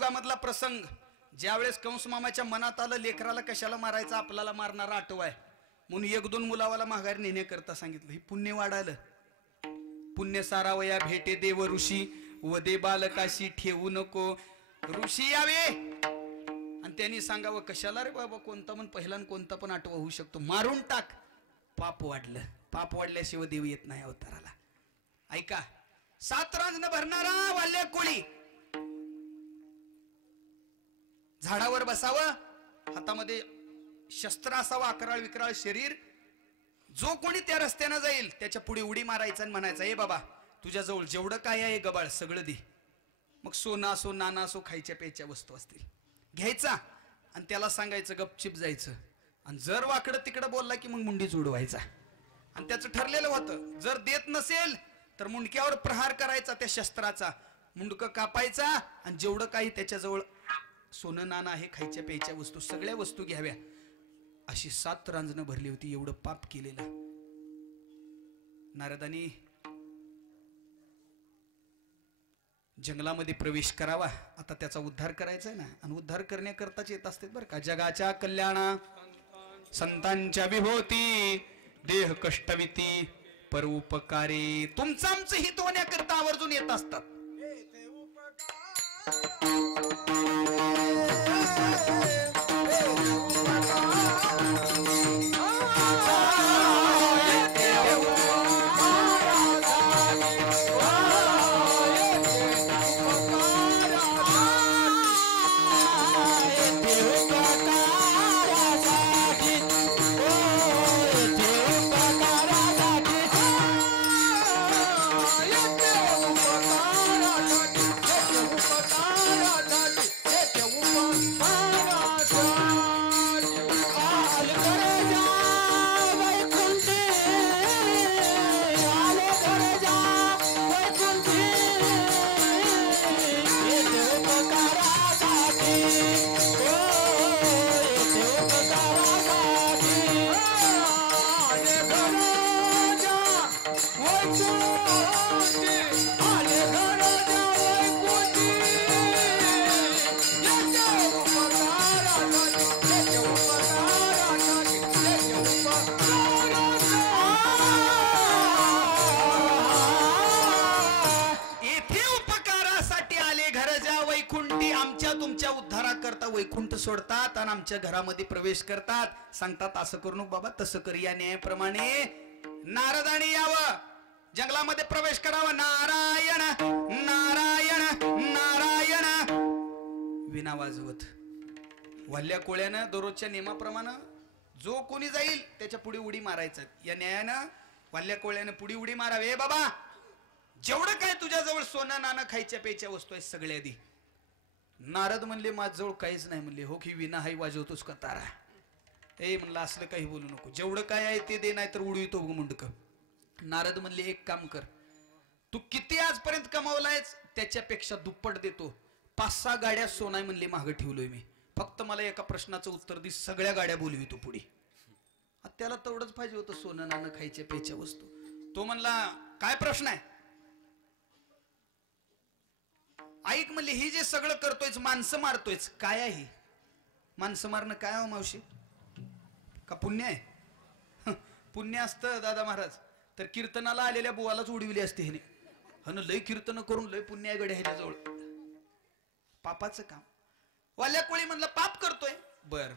कलियुगामधला प्रसंग ज्यावेळेस कंस मामाच्या मनात आलं लेकराला कशाला मारायचं आपल्याला मारणारा आठवाय म्हणून एक दोन मुलावाला माघारी नेण्याकरता सांगितलं. ही पुण्य वाढालं. पुण्य सारावया भेटे देव ऋषी वदे बालकाशी ठेवू नको ऋषी यावे आणि त्यांनी सांगावं कशाला रे बाबा कोणता पण पहिला कोणता पण आठवा होऊ शकतो मारून टाक. पाप वाढलं. पाप वाढल्याशिवाय देव येत नाही अवताराला. ऐका 7 रांजण भरणारा वाल्य कोळी झाडावर बसावं हातामध्ये शस्त्र असावं अकराळ विकराळ शरीर. जो कोणी त्या रस्त्यानं जाईल त्याच्या पुढे उडी मारायचा आणि म्हणायचा ए बाबा तुझ्याजवळ जेवढं काय आहे गबाळ सगळं दे. मग सोनं असो नाना असो खायच्या प्यायच्या वस्तू असतील घ्यायचा आणि त्याला सांगायचं गपचिप जायचं. आणि जर वाकडं तिकडं बोलला की मग मुंडीच उडवायचा. आणि त्याचं ठरलेलं होतं जर देत नसेल तर मुंडक्यावर प्रहार करायचा त्या शस्त्राचा. मुंडकं कापायचा आणि जेवढं काही त्याच्याजवळ सोनं नाना आहे खायच्या प्यायच्या वस्तू सगळ्या वस्तू घ्याव्या. अशी 7 रांजणं भरली होती. एवढं पाप केलेलं. नारदांनी जंगलामध्ये प्रवेश करावा. आता त्याचा उद्धार करायचा आहे ना आणि उद्धार करण्याकरताच येत असते बरं का. जगाच्या कल्याणा संतांच्या विभूती देह कष्टविती परोपकारी तुमचं आमचं हित होण्याकरता आवर्जून येत असतात. वैकुंठ सोडतात आणि आमच्या घरामध्ये प्रवेश करतात. सांगतात असं करू नको बाबा तसं कर. या न्यायाप्रमाणे नारदाने यावं जंगलामध्ये प्रवेश करावा. नारायण नारायण नारायण विना वाजवत. वाल्या कोळ्यानं दररोजच्या नियमाप्रमाणे जो कोणी जाईल त्याच्या पुढे उडी मारायचं. या न्यायानं वाल्या कोळ्यानं पुढे उडी मारावे. बाबा जेवढं काय तुझ्याजवळ सोनं नाणं खायच्या प्यायच्या वस्तू आहेत सगळ्या आधी. नारद म्हणले माझ्याजवळ काहीच नाही. म्हणले हो की विना हाई वाजवतोस का तारा. ए म्हणलं असलं काही बोलू नको. जेवढं काय आहे ते दे नाही तर उडवितो मुंडक. नारद म्हणले एक काम कर तू किती आजपर्यंत कमावलायस त्याच्यापेक्षा दुप्पट देतो. 5-6 गाड्या सोनाय म्हणले मागं ठेवलोय मी. फक्त मला एका प्रश्नाचं उत्तर दे. सगळ्या गाड्या बोलवितो पुढे. त्याला तेवढंच पाहिजे होतं सोनं नाणं खायच्या प्यायच्या वस्तू. तो म्हणला काय प्रश्न आहे. ऐक म्हणले हे जे सगळं करतोयच माणसं मारतोयच काय आहे. माणसं मारणं काय हो मावशी का पुण्य आहे. पुण्य असतं दादा महाराज तर कीर्तनाला आलेल्या बुवालाच उडविली असते ह्याने. हन लय कीर्तन करून लय पुण्य आहे गड्या ह्याच्याजवळ. पापाचं काम. वाल्या कोळी म्हणलं पाप करतोय. बर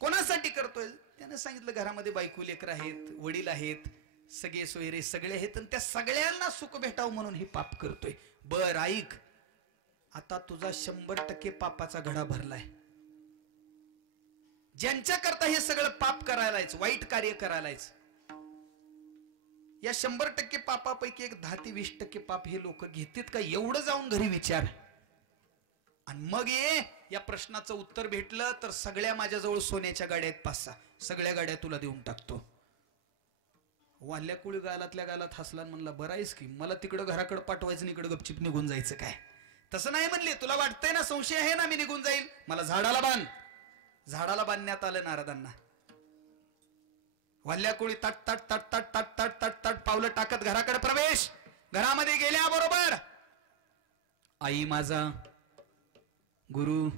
कोणासाठी करतोय. त्याने सांगितलं घरामध्ये बायको लेकर आहेत वडील आहेत सगळे सोयरे सगळे आहेत आणि त्या सगळ्यांना सुख भेटावं म्हणून हे पाप करतोय. बर ऐक आता तुझा 100% पापाचा घडा भरलाय. ज्यांच्या करता हे सगळं पाप करायलाच वाईट कार्य करायलाच या 100% पापापैकी एक 10 ते 20% पाप हे लोक घेतात का एवढं जाऊन घरी विचार. आणि मग या प्रश्नाचं उत्तर भेटलं तर सगळ्या माझ्याजवळ सोन्याच्या गाड्या आहेत 5-6 सगळ्या गाड्या तुला देऊन टाकतो. वाल्या कुळी गालातल्या गालात हसला म्हणला बरं आहेस की मला तिकडं घराकडे पाठवायचं आणि इकडं गपचिप निघून जायचं काय. तसं नाही म्हणले तुला वाटतंय ना संशय आहे ना मी निघून जाईल. मला झाडाला बांध. झाडाला बांधण्यात आलं नारदांना. वाल्या कोळी तट तट तट तट तट तट तट तट पावलं टाकत घराकडे प्रवेश. घरामध्ये गेल्याबरोबर आई माझा गुरु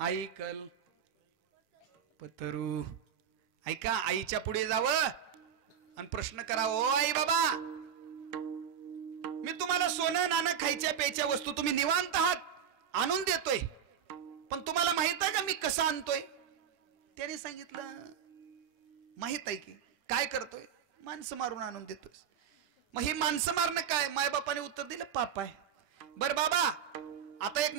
ऐकल पतरू. ऐका, आईच्या पुढे जावं आणि प्रश्न करावं, ओ आई बाबा, मी तुम्हाला सोनं नाणं खायच्या प्यायच्या वस्तू तुम्ही निवांत आहात आणून देतोय, पण तुम्हाला माहित आहे का मी कसं आणतोय? त्याने सांगितलं माहित आहे की. काय करतोय? माणसं मारून आणून देतोय. मग ही माणसं मारणं काय? मायबापाने उत्तर दिलं पाप आहे. बर बाबा, आता एक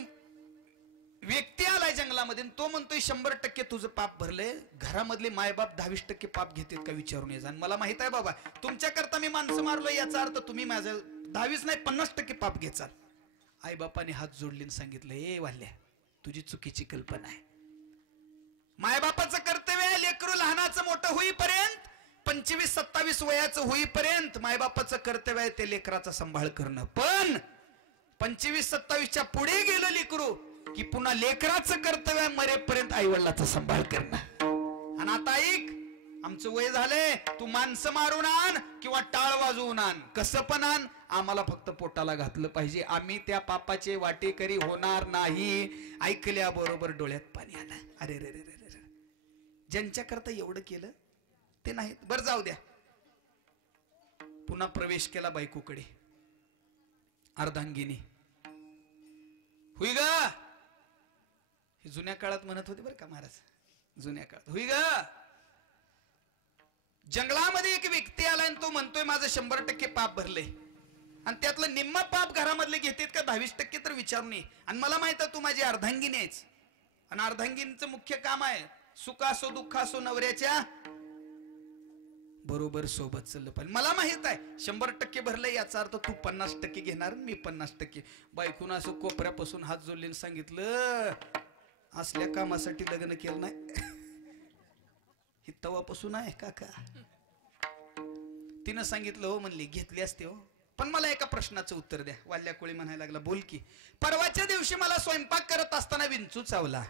व्यक्ती आलाय जंगलामध्ये, तो म्हणतोय 100% तुझं पाप भरलंय, घरामधले मायबाप 20% पाप घेतात का विचारून ये. आणि मला माहित आहे बाबा, तुमच्या करता मी माणसं मारलोय, याचा अर्थ तुम्ही माझं 20 नाही 50% पाप घेचाल. आई बापाने हात जोडले सांगितलं, ए वाल्या, तुझी चुकीची कल्पना आहे. मायबापाचं कर्तव्य आहे लेकरू लहानाचं मोठं होईपर्यंत, 25-27 वयाचं होईपर्यंत मायबापाचं कर्तव्य आहे ते लेकराचा सांभाळ करणं. पण 25-27च्या पुढे गेलं लेकरू की पुन्हा लेकराचं कर्तव्य मरेपर्यंत आई वडिलाचा सांभाळ करणं. आणि आता ऐक, आमचं वय झालंय, तू माणसं मारून आण किंवा टाळ वाजवून आण, कसं पण आण, आम्हाला फक्त पोटाला घातलं पाहिजे. आम्ही त्या पापाचे वाटेकरी होणार नाही. ऐकल्याबरोबर डोळ्यात पाणी आलं. अरे रे रे रे रे, ज्यांच्या करता एवढं केलं ते नाही. बरं जाऊ द्या. पुन्हा प्रवेश केला बायकोकडे. अर्धांगिनी हुई ग, जुन्या काळात म्हणत होते बरं का महाराज, जुन्या काळात हुई ग. जंगलामध्ये एक व्यक्ती आलाय आणि तो म्हणतोय माझं 100% पाप भरले, आणि त्यातलं निम्म पाप घरामधले घेतात का 22% तर विचारून ये. आणि मला माहित आहे तू माझी अर्धांगिनी आहेस, आणि अर्धांगिनीचं मुख्य काम आहे सुख असो दुःख असो नवऱ्याच्या बरोबर सोबत चाललं पाहिजे. मला माहित आहे 100% भरलंय, याचा अर्थ तू 50% घेणार, मी 50%. बायकून असं कोपऱ्यापासून हात जोडले सांगितलं, असल्या कामासाठी लग्न केलं नाही ही तवापासून आहे काका. तिनं सांगितलं हो म्हणली, घेतली असते हो, पण मला एका प्रश्नाचं उत्तर द्या. वाल्या कोळी म्हणायला लागला, बोल की. परवाच्या दिवशी मला स्वयंपाक करत असताना विंचू चावला.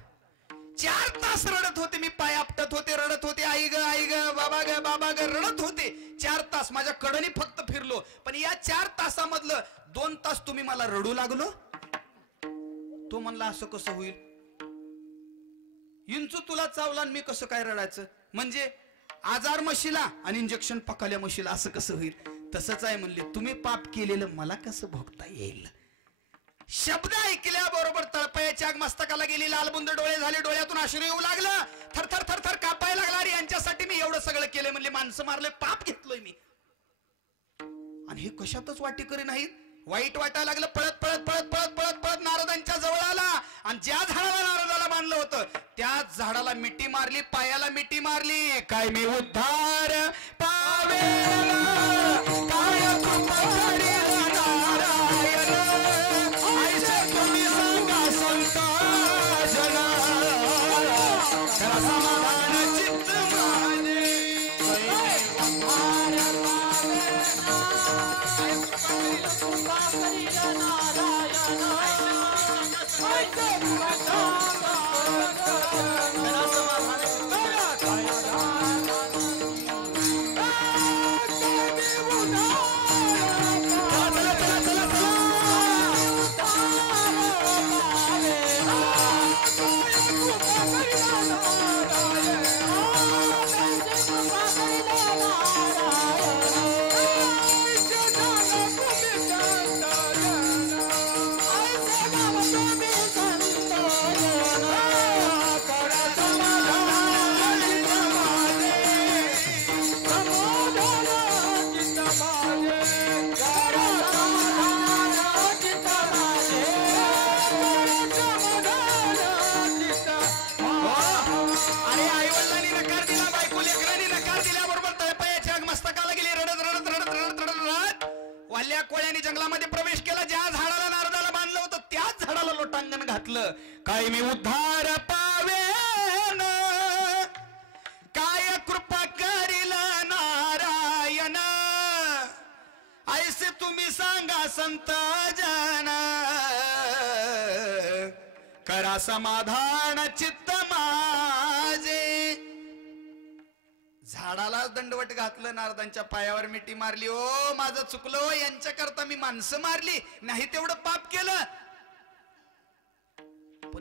4 तास रडत होते मी, पाय आपटत होते, रडत होते, आई ग बाबा ग बाबा ग रडत होते. 4 तास माझ्या कडनी फक्त फिरलो, पण या 4 तासामधलं 2 तास तुम्ही मला रडू लागलो. तो म्हणला असं कसं होईल, विंचू तुला चावला आणि मी कसं काय रडायचं? म्हणजे आजार म्हशीला आणि इंजेक्शन पकाल्या म्हशीला, असं कसं होईल? तसंच आहे म्हणले, तुम्ही पाप केलेलं मला कसं भोगता येईल? शब्द ऐकल्याबरोबर तळपायाची आग मस्तकाला गेली, लालबुंद डोळे झाले, डोळ्यातून अश्रू येऊ लागलं, थरथर थरथर कापायला लागला. अरे यांच्यासाठी मी एवढं सगळं केलंय म्हणले, माणसं मारले, पाप घेतलोय मी, आणि हे कशातच वाटेकरी नाहीत. वाईट वाटायला लागलं. पळत पळत पळत पळत पळत पळत नारदांच्या जवळ आला, आणि ज्या झाडाला नारदाला बांधलं होतं त्याच झाडाला मिठी मारली, पायाला मिठी मारली. काय मी उद्धार पावेला, काय कृपा करेला नारायण, ऐसे तुम्ही सांगा संत जना, करा समाधान चित्त माझे. जंगलामध्ये प्रवेश केला. ज्या झाडाला नारदाला बांधलं होतं त्याच झाडाला लोटांगण घातलं. काय मी उद्धार पावेन, काय कृपा करील नारायण, ऐसे तुम्ही सांगा संत जन, करा समाधान चित्त माझे. झाडाला दंडवट घातलं, नारदांच्या पायावर मिठी मारली. ओ माझं चुकलं, यांच्या करता मी माणसं मारली, नाही तेवढं पाप केलं. पण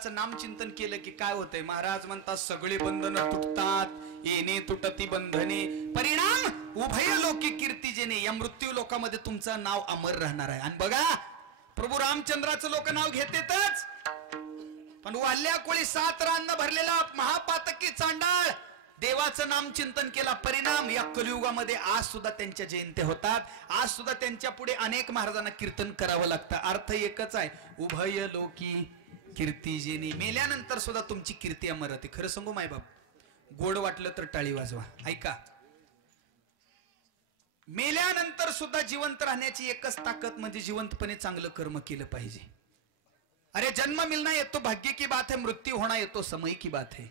देवाचं नाम चिंतन केलं की काय होतंय? महाराज म्हणतात सगळे बंधन तुटतात, येणे तुटती बंधने, परिणाम उभय लोकी कीर्ती जेणे. या मृत्यू लोकामध्ये तुमचं नाव अमर राहणार आहे. आणि बघा प्रभू रामचंद्राचं लोक नाव घेतेतच, पण वाल्या कोळी 7 रान्न भरलेला महापातकी चांडाळ देवाचं नाम चिंतन केला. परिणाम या कलियुगामध्ये आज सुद्धा त्यांच्या जयंत्या होतात. आज सुद्धा त्यांच्या पुढे अनेक महाराजांना कीर्तन करावं लागतं. अर्थ एकच आहे, उभय लोकी कीर्ती जेनी. मेल्यानंतर सुद्धा तुमची कीर्ती अमर राहते. खरं सांगू मायबाप, गोड वाटलं तर टाळी वाजवा. ऐका, मेल्यानंतर सुद्धा जिवंत राहण्याची एकच ताकद म्हणजे जिवंतपणे चांगलं कर्म केलं पाहिजे. अरे जन्म मिलना ये तो भाग्य की बात है, मृत्यू होना ये तो समय की बात है.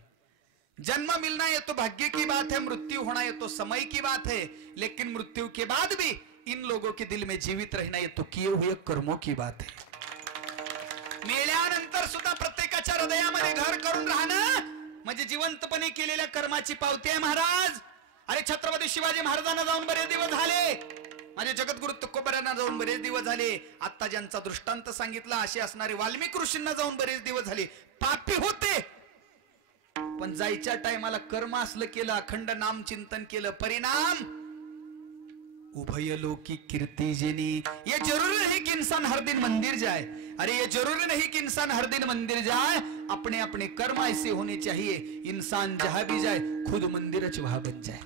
जन्म मिलना ये तो भाग्य की बात है, मृत्यु होना ये तो समय की बात है. लेकिन मृत्यु के बाद भी इन लोगों के दिल में जीवित रहना ये तो किए हुए कर्मों की बात है. मेल्यानंतर सुद्धा प्रत्येकाच्या हृदयामध्ये घर करून राहणं म्हणजे जिवंतपणे केलेल्या कर्माची पावती आहे महाराज. अरे छत्रपती शिवाजी महाराजांना जाऊन बरेच दिवस झाले, माझे जगद्गुरु तुकोबारांना जाऊन बरेच दिवस झाले, आता ज्यांचा दृष्टांत सांगितला असे असणारे वाल्मिकी ऋषींना जाऊन बरेच दिवस झाले. पापी होते पण जायच्या टायमाला कर्म असलं केलं, अखंड नाम चिंतन केलं, परिणाम उभय लोकी कीर्ती जेनी. ये जरूरी नहीं कि इंसान हर दिन मंदिर जाए. अरे ये जरूरी नहीं कि इंसान हर दिन मंदिर जाए. अपने अपने कर्म ऐसे होने चाहिए, इंसान जहां भी जाए खुद मंदिरच वहां बन जाए.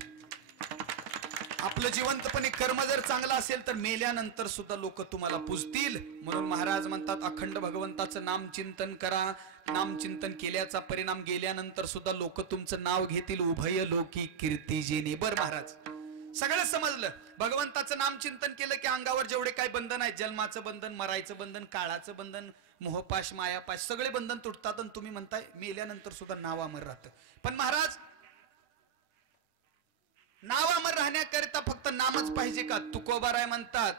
आपलं जिवंतपणे कर्म जर चांगलं असेल तर मेल्यानंतर सुद्धा लोक तुम्हाला पूजतील. म्हणून महाराज म्हणतात अखंड भगवंताचं नाम चिंतन करा. नाम चिंतन केल्याचा परिणाम गेल्यानंतर सुद्धा लोक तुमचं नाव घेतील. उभय लोकी कीर्ती जेनी. बर महाराज, सगळं समजलं. भगवंताचं नाम चिंतन केलं की अंगावर जेवढे काही बंधन आहेत, जन्माचं बंधन, मरायचं बंधन, काळाचं बंधन, मोहपाश, मायापाश, सगळे बंधन तुटतात. आणि तुम्ही म्हणताय मेल्यानंतर सुद्धा नाव अमर राहतं. पण महाराज, नाव अमर राहण्याकरिता फक्त नामच पाहिजे का? तुकोबाराय म्हणतात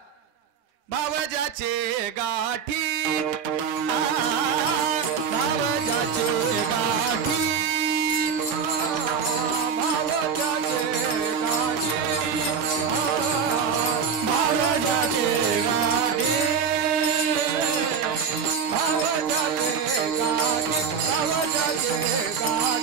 भावजाचे गाठी, भावजाचे गाठी, भावजाचे गाठी, भावजाचे गाठी, भावजाचे गाठी, भावजाचे गाठी, भावजाचे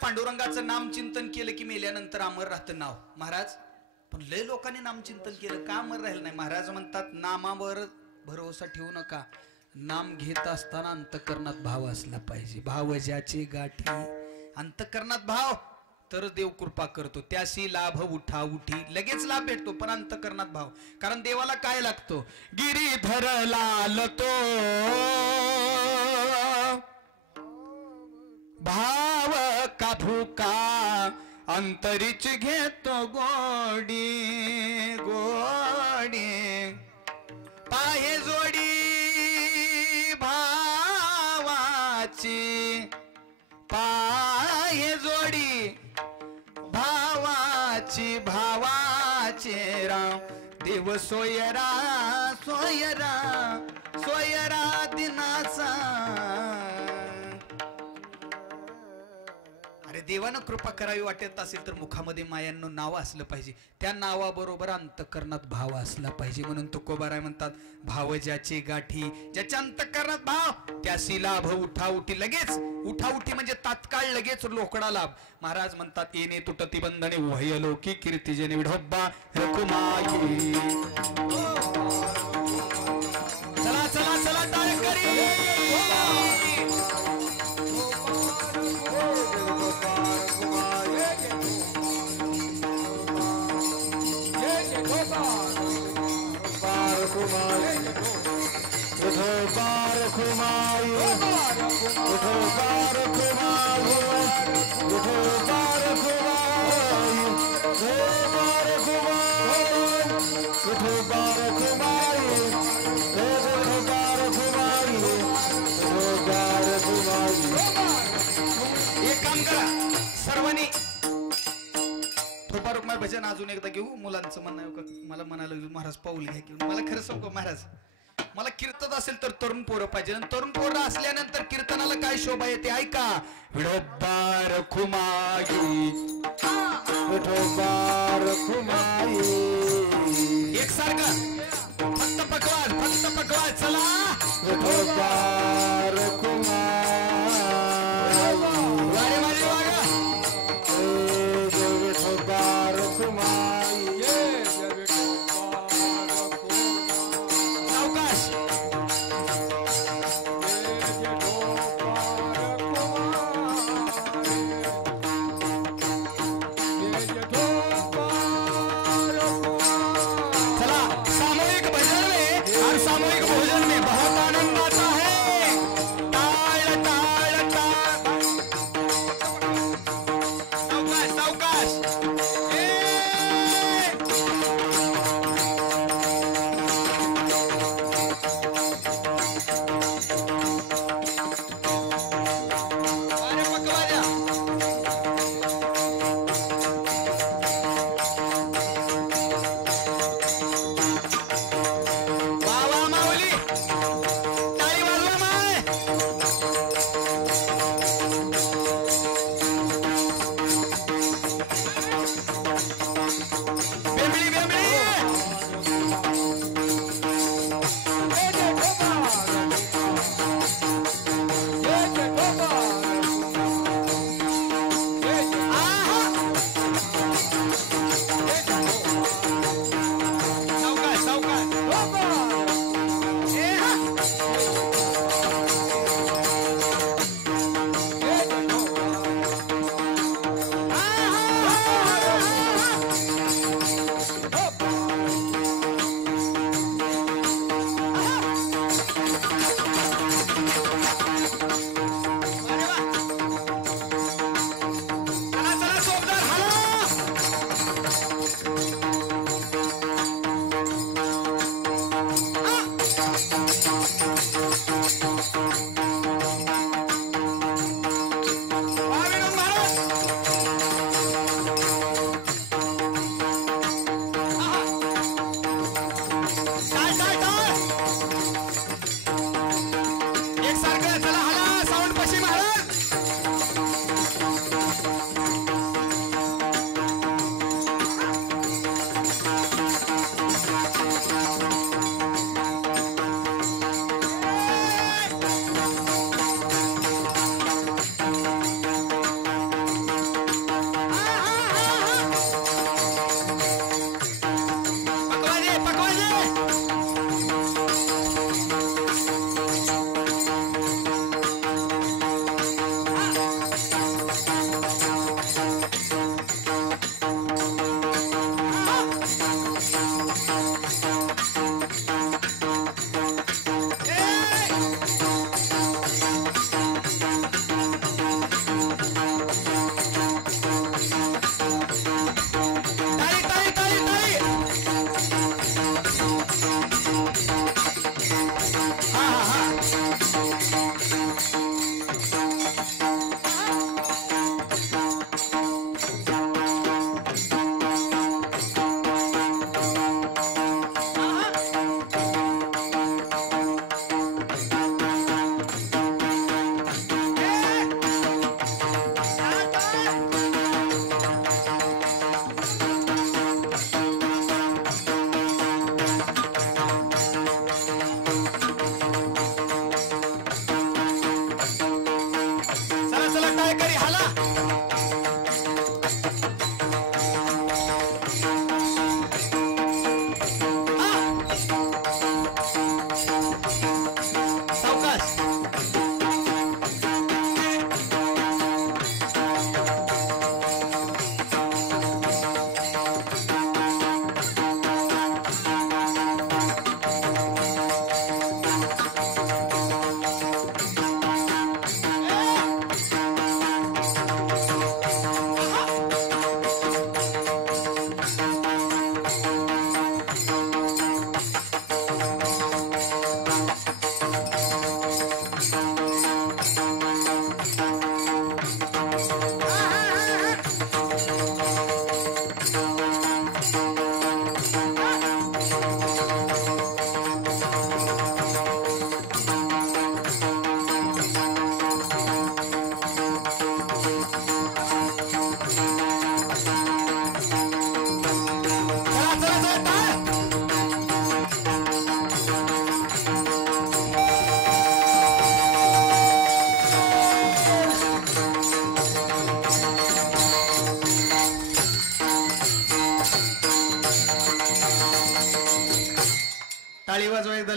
पांडुरंगाचं नाम चिंतन केलं की मेल्यानंतर अमर राहतं नाव. महाराज, पण लय लोकांनी नाम चिंतन केलं का अमर राहिलं नाही? महाराज म्हणतात नामावर भरोसा ठेवू नका. नाम घेत असताना अंतकरणात भाव असला पाहिजे. भाव ज्याचे गाठी, अंतकरणात भाव तर देव कृपा करतो. त्याशी लाभ उठा उठी, लगेच लाभ भेटतो, पण अंतकरणात भाव. कारण देवाला काय लागतो? गिरीधर लाल तो भाव का भूका अंतरीच घेतो गोडी गोडी. पाहे जोडी भावाची, पाहे जोडी भावाची, भावाचे राम देव सोयरा सोयरा सोयरा दिनाचा. देवानं कृपा करावी वाटत असेल तर मुखामध्ये मायांनो नाव असलं पाहिजे, त्या नावाबरोबर अंतःकरणात भाव असला पाहिजे. म्हणून तुकोबाराय म्हणतात, भाव ज्याचे गाठी, ज्याच्या अंतःकरणात भाव त्यासी लाभ उठाउठी. लगेच उठाउठी म्हणजे तात्काळ लगेच लोकडा लाभ. महाराज म्हणतात, येणे तुटती बंधने वह्यलोकी कीर्ती जेणे विढोबा रखुमाई. चला चला चला टाळकरी. एक काम करा सर्वांनी, थोपा रुक्माई भजन अजून एकदा घेऊ. मुलांचं म्हणणं मला म्हणायला महाराज पाऊल घ्या की, मला खरं सांगू महाराज, मला कीर्तन असेल तर तरुण पोरं पाहिजे, आणि तरुण पोरं असल्यानंतर कीर्तनाला काय शोभा येते ऐका. विठोबा रखुमाई, विठोबा रखुमाई. एकसारखं फक्त पकवाज, फक्त पकवाज. चला विठोबा रखुमाई. वारे वारे वागा. विठोबा रखुमाई. सावकाश. चला सामूहिक भजन में और सामूहिक भोजन में बहुत आनंद आता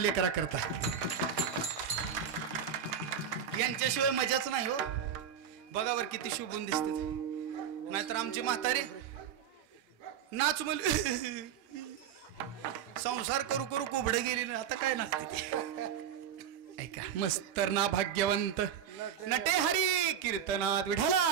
लेकरा करता. यांच्याशिवाय मजाच नाही हो. बघावर किती शुभून दिसते. नाहीतर आमची म्हातारी नाच मुल संसार करू करू कोबडे गेली ना. आता काय नाचते ते ऐका. मस्तर ना भाग्यवंत नटे हरी कीर्तनात विठाला.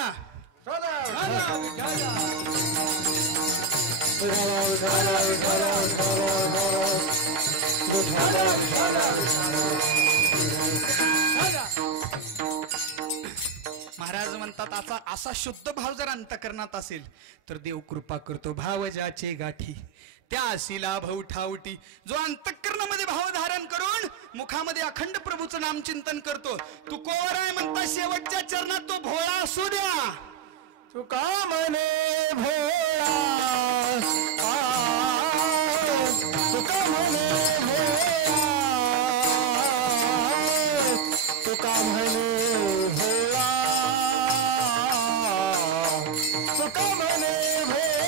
महाराज म्हणतात असा शुद्ध भाव जर अंतकरणात असेल तर देव कृपा करतो. भाव ज्याचे गाठी त्या असिला भवठावटी. जो अंतकरणामध्ये भाव धारण करून मुखामध्ये अखंड प्रभूचं नाम चिंतन करतो. तू कोर आहे म्हणता शेवटच्या चरणात तो भोळा असू द्या. तू का म्हणे भोळा, तू का म्हणे भोळा, तू का म्हणे भोळा, तू का म्हणे भोळा,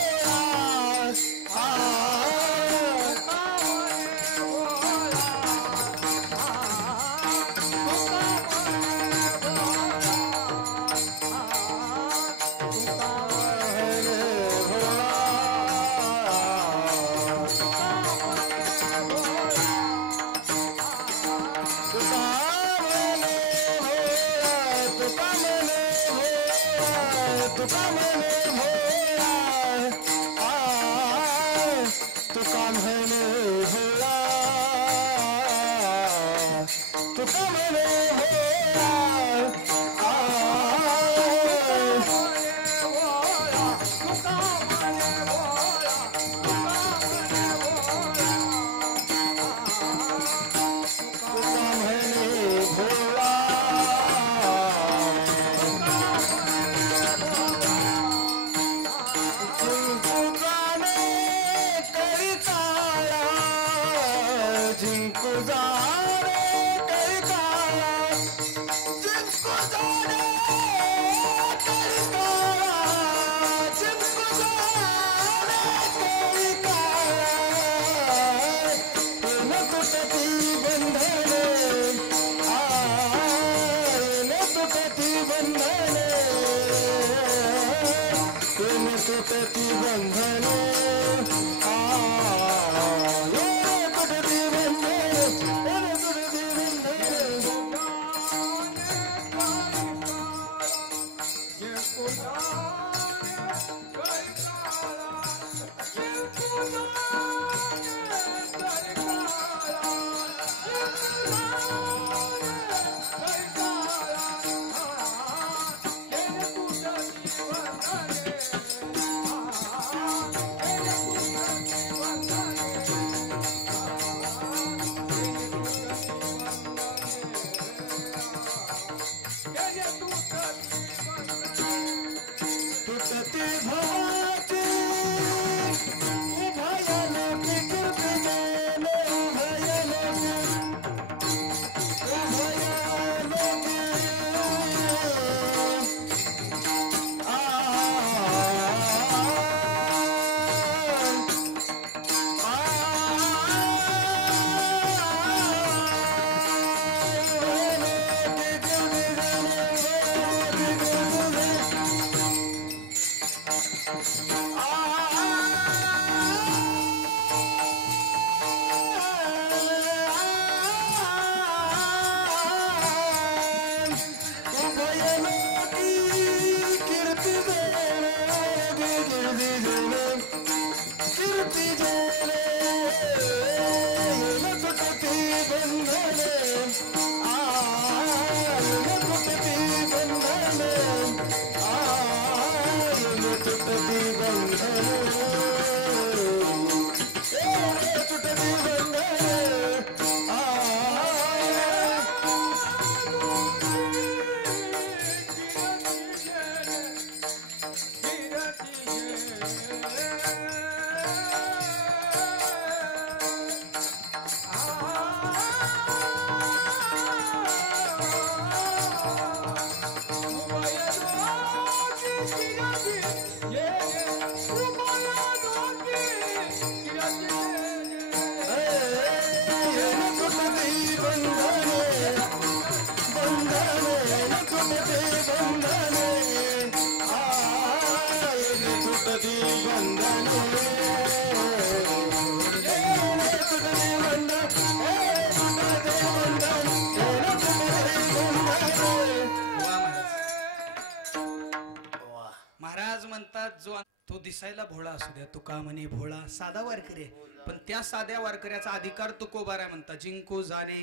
जो तो दिसायला भोळा असू द्या, तुका म्हणे भोळा साधा वारकरी आहे, पण त्या साध्या वारकऱ्याचा अधिकार तुकोबारा म्हणता. जिंको जाणे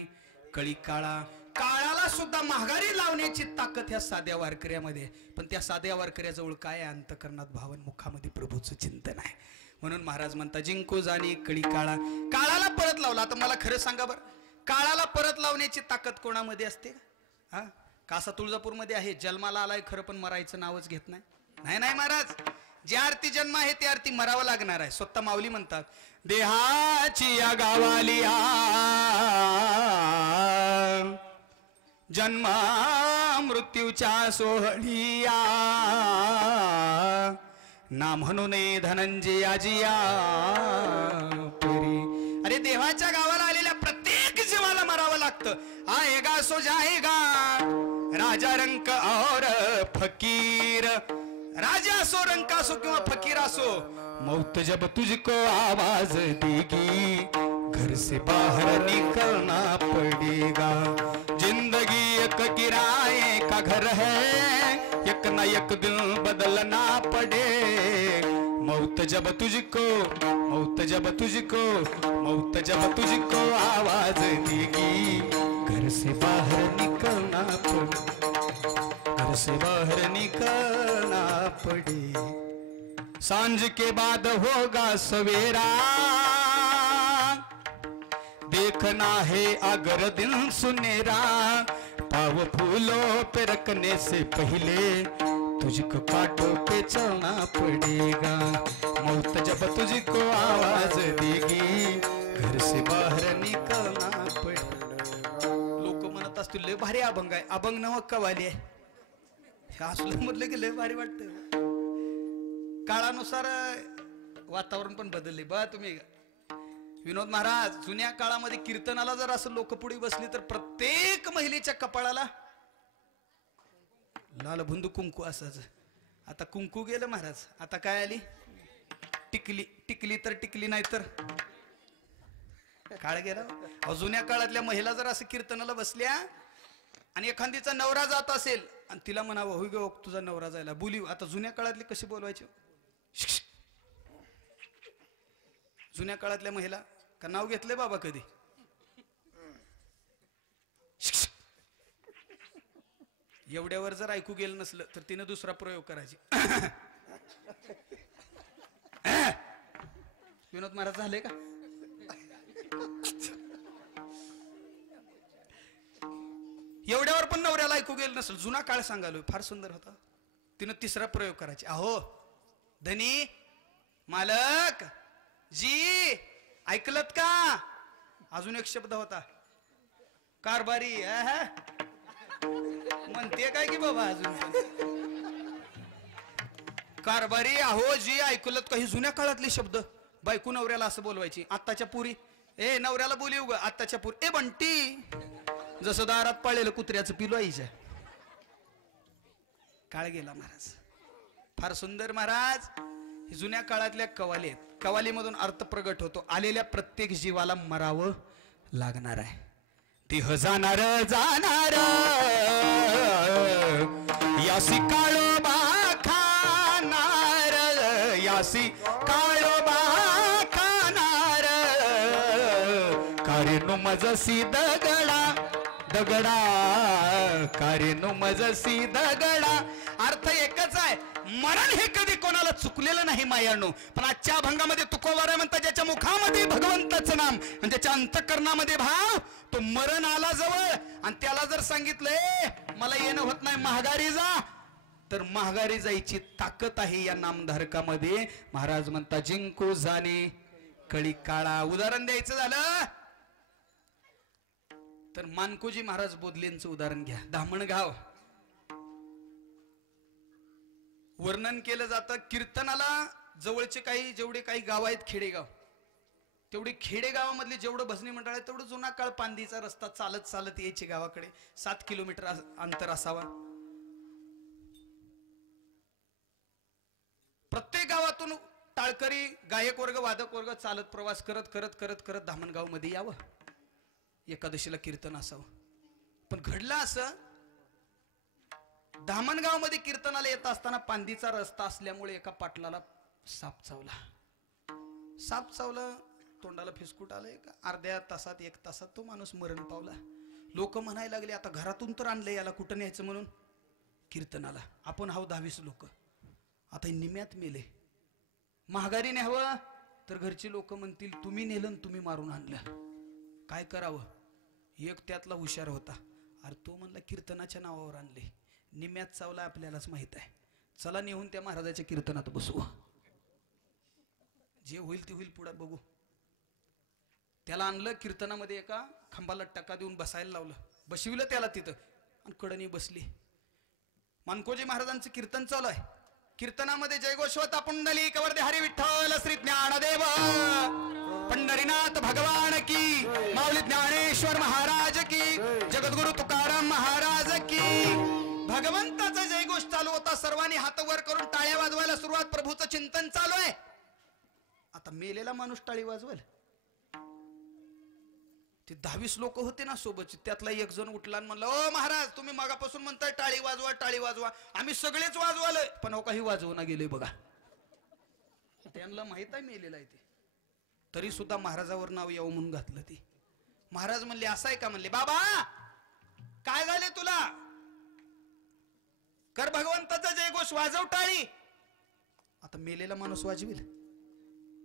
कळी काळा, काळाला सुद्धा महागारी लावण्याची ताकद ह्या साध्या वारकऱ्यामध्ये. पण त्या साध्या वारकऱ्याजवळ काय आहे? अंतकरणात भावन, मुखामध्ये प्रभूचं चिंतन आहे. म्हणून महाराज म्हणता जिंको जाणे कळी काळा. काळाला परत लावला. आता मला खरं सांगा बरं, काळाला परत लावण्याची ताकद कोणामध्ये असते? हा, कासा तुळजापूरमध्ये आहे. जन्माला आलाय खरं, पण मरायचं नावच घेत नाही. नाही नाही महाराज, ज्या आरती जन्म आहे त्या आरती मरावं लागणार आहे. स्वतः माऊली म्हणतात, देहाची या गावालिया जन्मा मृत्यूच्या सोहळिया, ना म्हणून धनंजय आजिया पुरी. अरे देवाच्या गावाला आलेल्या प्रत्येक जीवाला मरावं लागतं. आएगा सो जाएगा, राजा रंक और फकीर. राजा असो, रंक असो किंवा फकीर असो, मौत जब तुझको आवाज देगी, घर से बाहर निकलना पड़ेगा. जिंदगी एक किराए का घर है, एक ना एक दिन बदलना पड़े. मौत जब तुझको, मौत जब तुझको, मौत जब तुझको आवाज देगी, घर से बाहर निकलना पड़े, घर से बाहर निकलना पड़े. सांझ के बाद होगा सवेरा, देखना है अगर दिन सुनेरा. पाव फूलों पे रखने से पहले तुझको कांटों पे चलना पड़ेगा. मौत जब तुझको आवाज देगी, घर से बाहर निकलना पड़ेगा. लोक म्हणत असतील लय भारी अभंग आहे. अभंग नव कवाली आहे. हे असलं म्हटलं की लय भारी वाटतं. काळानुसार वातावरण पण बदलले. बघा तुम्ही विनोद महाराज, जुन्या काळामध्ये कीर्तनाला जर असं लोकपुडी बसली तर प्रत्येक महिलेच्या कपाळाला लाल भुंदू कुंकू असायचं. आता कुंकू गेलं महाराज, आता काय आली टिकली. टिकली तर टिकली, नाही तर काळ गेला. जुन्या काळातल्या महिला जर असं कीर्तनाला बसल्या आणि एखादीचा नवरा जात असेल आणि तिला म्हणावं, होय ग तुझा नवरा जायला बोलीव. आता जुन्या काळातली कशी बोलवायची? जुन्या काळातल्या महिला का नाव घेतलंय बाबा कधी? एवढ्यावर जर ऐकू गेलं नसलं तर तिने दुसरा प्रयोग करायची. विनोद महाराज झाले का? एवढ्यावर पण नवऱ्याला ऐकू गेलं नसेल. जुना काळ सांगालो, फार सुंदर होता. तिनं तिसरा प्रयोग करायचे. अहो धनी, मालक जी, ऐकलत का? अजून एक शब्द होता, कारभारी. म्हणते काय की बाबा अजून कारभारी. अहो जी, ऐकलत का? ही जुन्या काळातले शब्द. बायको नवऱ्याला असं बोलवायची. आत्ताच्या पुरी, ए नवऱ्याला बोलीव ग. आत्ताच्या पुरी, ए बंटी, जसं दारात पाळलेलं कुत्र्याचं पिलो आईच्या. काळ गेला महाराज. फार सुंदर महाराज. जुन्या काळातल्या कवाली आहेत. कवालीमधून अर्थ प्रगट होतो. आलेल्या प्रत्येक जीवाला मरावं लागणार आहे. देह जाणार जाणार, यासी काळोबा खाणार, यासी काळोबा खाणार. कारेनु मजसी दगडा, दगडा कारेनु मजसी दगडा. अर्थ एकच आहे, मरण हे कधी कोणाला चुकलेलं नाही मायानो. पण आजच्या अभंगामध्ये तुकोबारा म्हणतात, ज्याच्या मुखामध्ये भगवंताचं नाम आणि त्याच्या अंतकरणामध्ये भाव, तो मरण आला जवळ आणि त्याला जर सांगितलंय मला येणं होत नाही, महागारी जा, तर महागारी जायची ताकद आहे या नामधारकामध्ये. महाराज म्हणतात जिंकू जाणे कळी काळा. उदाहरण द्यायचं झालं तर मानकोजी महाराज बोधलेंचं उदाहरण घ्या. धामणगाव वर्णन केलं जातं. कीर्तनाला जवळचे काही जेवढे काही गाव आहेत, खेडेगाव, तेवढे खेडेगावामधले जेवढं भजनी मंडळ आहे तेवढं जुना काळ पांदीचा रस्ता चालत चालत यायचे गावाकडे. 7 किलोमीटर अंतर असावा. प्रत्येक गावातून टाळकरी, गायक वर्ग, वादक वर्ग चालत प्रवास करत करत करत करत धामणगाव मध्ये यावं. एकादशीला कीर्तन असावं. पण घडलं असं, धामणगाव मध्ये कीर्तनाला येत असताना पांदीचा रस्ता असल्यामुळे एका पाटलाला साप चावला तोंडाला फिसकूट आलंय का अर्ध्या तासात 1 तासात तो माणूस मरण पावला. लोक म्हणायला लागले आता घरातून तर आणलंय याला कुठं न्यायचं म्हणून कीर्तनाला. आपण हाव 10-20 लोक आता निम्यात मेले. महागारी न्यावं तर घरची लोक म्हणतील तुम्ही नेलं तुम्ही मारून आणलं. काय करावं. एक त्यातला हुशार होता. अरे तो म्हणला कीर्तनाच्या नावावर आणले निम्यात चावला आपल्यालाच माहित आहे. चला नेऊन त्या महाराजाच्या कीर्तनात बसू. जे होईल ते होईल पुढे बघू. त्याला आणलं कीर्तनामध्ये एका खांबाला टक्का देऊन बसायला लावलं. बसविलं त्याला तिथं आणि कडणी बसली. मानकोजी महाराजांचं कीर्तन चालू आहे. कीर्तनामध्ये जयघोषवता पुंडलिक वरदे हरी विठ्ठल श्री ज्ञानदेव पंढरीनाथ भगवान की माऊली ज्ञानेश्वर महाराज की जगद्गुरु तुकाराम महाराज की. भगवंताचा जयघोष चालू होता. सर्वांनी हात वर करून टाळ्या वाजवायला सुरुवात. प्रभूचं चिंतन चालू आहे. आता मेलेला माणूस टाळी वाजवेल. ते 10-20 लोक होते ना सोबत. त्यातला एक जण उठला आणि म्हणला ओ महाराज तुम्ही मागापासून म्हणताय टाळी वाजवा. आम्ही सगळेच वाजवालोय पण हो काही वाजवना गेले बघा. त्यांना माहित आहे मेलेला आहे ते तरी सुद्धा महाराजावर नाव यावं म्हणून घातलं. ते महाराज म्हणले असं आहे का. म्हणले बाबा काय झाले तुला. कर भगवंताचा जयघोष वाजव टाळी. आता मेलेला माणूस वाजविल.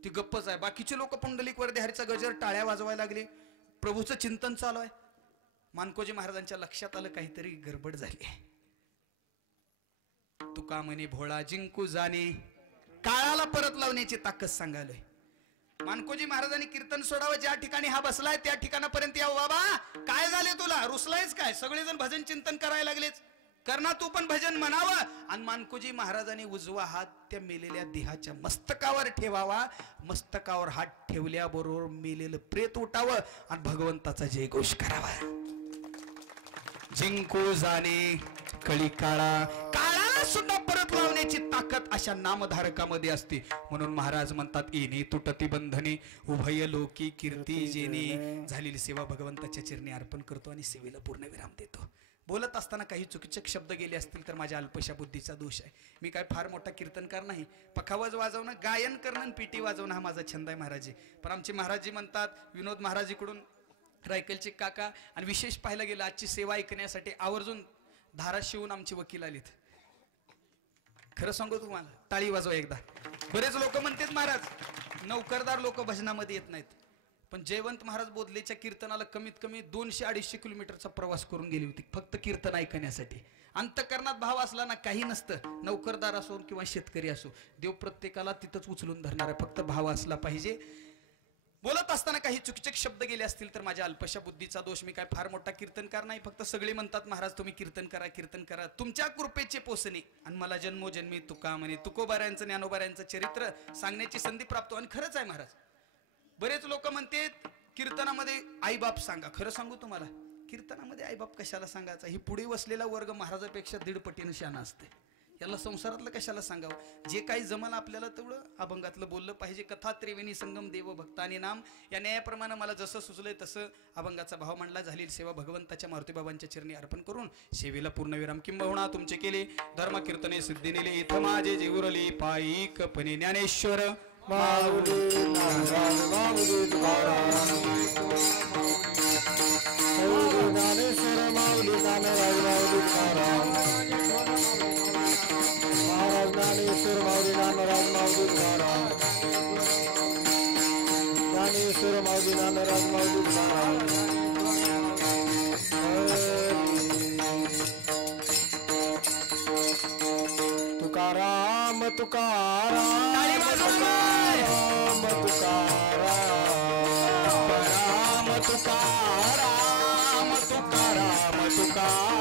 ती गप्पच आहे. बाकीचे लोक पुंडलिक वरदे हरीचा गजर टाळ्या वाजवायला लागले. प्रभूचं चिंतन चालू आहे. मानकोजी महाराजांच्या लक्षात आलं काहीतरी गडबड झाली. तुका म्हणे भोळा जिंकू जाणे काळाला परत लावण्याची ताकद सांगालोय. मानकोजी महाराजांनी कीर्तन सोडावं. ज्या ठिकाणी हा बसलाय त्या ठिकाणापर्यंत यावं. बाबा काय झाले तुला रुसलायच काय. सगळेजण भजन चिंतन करायला लागलेच. करना तू पण भजन म्हणावं. आणि मानकोजी महाराजांनी उजवा हात त्या मेलेल्या देहाच्या मस्तकावर ठेवावा. मस्तकावर हात ठेवल्याबरोबर मेलेलं प्रेत उठावं आणि भगवंताचा जयघोष करावा. जिंकू जाणे कळी काळाला सुद्धा परत लावण्याची ताकद अशा नामधारकामध्ये असते. म्हणून महाराज म्हणतात येणे तुटती बंधने उभय लोकी कीर्ती जेणे. झालेली सेवा भगवंताच्या चरणी अर्पण करतो आणि सेवेला पूर्ण विराम देतो. बोलत असताना काही चुकीचे शब्द गेले असतील तर माझ्या अल्पशा बुद्धीचा दोष आहे. मी काय फार मोठा कीर्तनकार नाही. पखावज वाजवणं गायन करणं आणि पिटी वाजवणं हा माझा छंद आहे महाराजी. पण आमचे महाराजी म्हणतात विनोद महाराजीकडून रायकलचे काका आणि विशेष पाहायला गेलं आजची सेवा ऐकण्यासाठी आवर्जून धाराशिवून आमचे वकील आलेत. खरं सांगू तुम्हाला टाळी वाजवा एकदा. बरेच लोक म्हणतात महाराज नौकरदार लोक भजनामध्ये येत नाहीत. पण जयवंत महाराज बोधलेच्या कीर्तनाला कमीत कमी 200-250 किलोमीटरचा प्रवास करून गेली होती फक्त कीर्तन ऐकण्यासाठी. अंतकरणात भाव असला ना काही नसतं. नौकरदार असो किंवा शेतकरी असो देव प्रत्येकाला तिथंच उचलून धरणार आहे. फक्त भाव असला पाहिजे. बोलत असताना काही चुकीचे शब्द गेले असतील तर माझ्या अल्पशा बुद्धीचा दोष. मी काय फार मोठा कीर्तनकार नाही. फक्त सगळे म्हणतात महाराज तुम्ही कीर्तन करा तुमच्या कृपेचे पोसणे. आणि मला जन्मोजन्मी तुका म्हणे तुकोबाऱ्यांचं ज्ञानोबाऱ्यांचं चरित्र सांगण्याची संधी प्राप्त. आणि खरंच आहे महाराज. बरेच लोक म्हणतात कीर्तनामध्ये आईबाप सांगा. खरं सांगू तुम्हाला कीर्तनामध्ये आईबाप कशाला सांगायचा. ही पुढे बसलेला वर्ग महाराजापेक्षा 1.5 पटीनं शहाणा असते. याला संसारातलं कशाला सांगावं. जे काही जमल आपल्याला तेवढं अभंगातलं बोललं पाहिजे. कथा त्रिवेणी संगम देव भक्तानी नाम या न्यायाप्रमाणे मला जसं सुचलंय तसं अभंगाचा भाव मांडला. झालेली सेवा भगवंताच्या मारुतीबाबांच्या चरणी अर्पण करून सेवेला पूर्णविराम किंबहुना तुमचे केले. धर्म कीर्तने सिद्धी नेले इथं माझे जेवरले पायिकपणे ज्ञानेश्वर माऊली नारायण माऊली तुकाराम माऊली ज्ञानेश्वर माऊली नारायण माऊली तुकाराम महाराज ज्ञानेश्वर माऊली नारायण माऊली तुकाराम ज्ञानेश्वर माऊली नारायण माऊली तुकाराम. तुकाराम तुकाराम तुकाराम तुकाराम तुकाराम तुकाराम तुकाराम